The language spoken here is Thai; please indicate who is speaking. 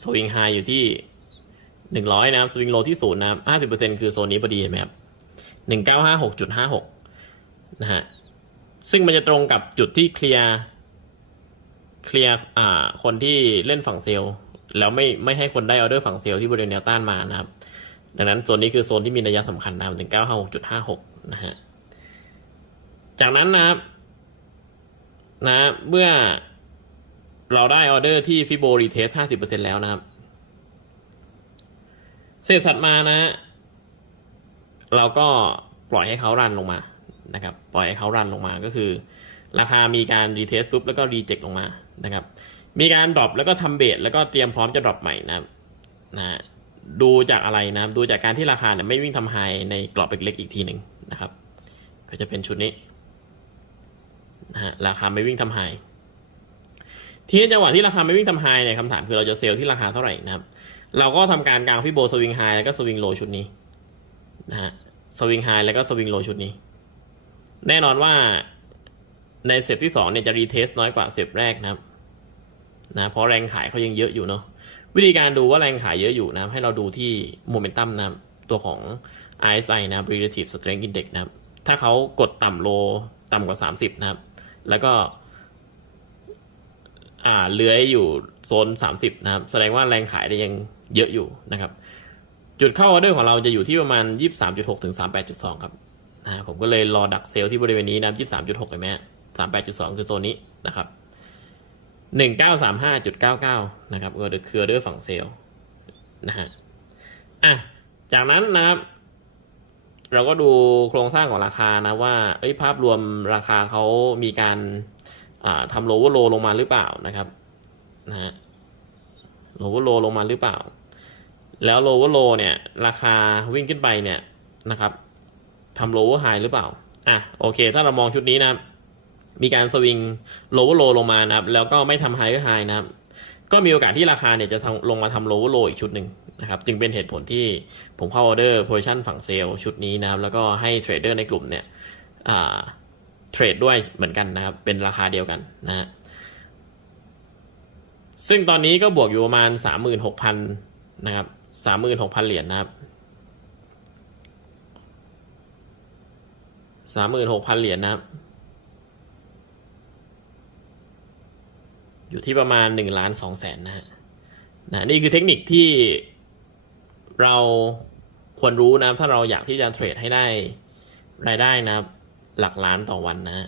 Speaker 1: สวิงไฮอยู่ที่หนึ่งร้อยนะครับสวิงโลที่ศูนย์นะครับห้าสิบเปอร์เซ็นคือโซนนี้พอดีเห็นไหมครับหนึ่งเก้าห้าหกจุดห้าหกนะฮะซึ่งมันจะตรงกับจุดที่เคลียร์เคลียร์อ่าคนที่เล่นฝั่งเซลล์แล้วไม่ไม่ให้คนได้ออเดอร์ฝั่งเซลล์ที่บริเวณแนวต้านมานะครับ ดังนั้นโซนนี้คือโซนที่มีนัยะสำคัญนะครับถึงเก้าห้าหกจุดห้าหกนะฮะจากนั้นนะครับนะเมื่อ เราได้ออเดอร์ที่ฟิโบรีเทสห้าสิบเปอร์เซ็นแล้วนะครับเสพถัดมานะ เราก็ปล่อยให้เขารันลงมานะครับ ปล่อยให้เขารันลงมาก็คือ ราคามีการรีเทสปุ๊บแล้วก็รีเจ็คลงมานะครับ มีการดรอปแล้วก็ทำเบสแล้วก็เตรียมพร้อมจะดรอปใหม่นะนะดูจากอะไรนะดูจากการที่ราคาเนี่ยไม่วิ่งทำไฮในกรอบเล็กๆอีกทีหนึ่งนะครับ ก็จะเป็นชุดนี้นะฮะราคาไม่วิ่งทำไฮ ทีนี้จังหวะที่ราคาไม่วิ่งทำไฮเนี่ยคำถามคือเราจะเซลล์ที่ราคาเท่าไหร่นะครับ เราก็ทำการกลางพี่โบสวิงไฮแล้วก็สวิงโลชุดนี้นะฮะสวิงไฮแล้วก็สวิงโลชุดนี้ แน่นอนว่าในเซตที่สองเนี่ยจะรีเทสน้อยกว่าเซตแรกนะครับนะเพราะแรงขายเขายังเยอะอยู่เนาะวิธีการดูว่าแรงขายเยอะอยู่นะครับให้เราดูที่โมเมนตัมนะตัวของ RSI นะ Relative Strength Index นะครับถ้าเขากดต่ำโลต่ำกว่า 30 นะครับ แล้วก็ อ่าเลื้อยอยู่โซน 30 นะครับ แสดงว่าแรงขายเนี่ยยังเยอะอยู่นะครับ จุดเข้าออเดอร์ของเราจะอยู่ที่ประมาณ 23.6 ถึง 38.2 ครับนะผมก็เลยรอดักเซลล์ที่บริเวณนี้นะ23.6เห็นไหม38.2 คือโซนนี้นะครับ 1935.99 นะครับก็คือออเดอร์ฝั่งเซลล์นะฮะอะจากนั้นนะครับ เราก็ดูโครงสร้างของราคานะว่าเอ้ยภาพรวมราคาเขามีการ ทำโลว์โลลงมาหรือเปล่านะครับนะฮะโลว์โลลงมาหรือเปล่า แล้วโลว์โลเนี่ยราคาวิ่งขึ้นไปเนี่ยนะครับทำโลว์ไฮหรือเปล่าอะโอเค ถ้าเรามองชุดนี้นะครับมีการสวิงโลว์โลลงมานะครับ แล้วก็ไม่ทำไฮไฮนะครับก็มีโอกาสที่ราคาเนี่ยจะลงมาทำโลว์โลอีกชุดหนึ่งนะครับ จึงเป็นเหตุผลที่ผมเข้าออเดอร์โพซิชันฝั่งเซลล์ชุดนี้นะครับ แล้วก็ให้เทรดเดอร์ในกลุ่มเนี่ยอ่า เทรดด้วยเหมือนกันนะครับ เป็นราคาเดียวกันนะฮะซึ่งตอนนี้ก็บวกอยู่ประมาณสามหมื่นหกพันนะครับสามหมื่นหกพันเหรียญนะครับสามหมื่นหกพันเหรียญนะครับ อยู่ที่ประมาณหนึ่งล้านสองแสนนะฮะนะนี่คือเทคนิคที่เราควรรู้นะครับ ถ้าเราอยากที่จะเทรดให้ได้รายได้นะครับ หลักล้านต่อวันนะฮะ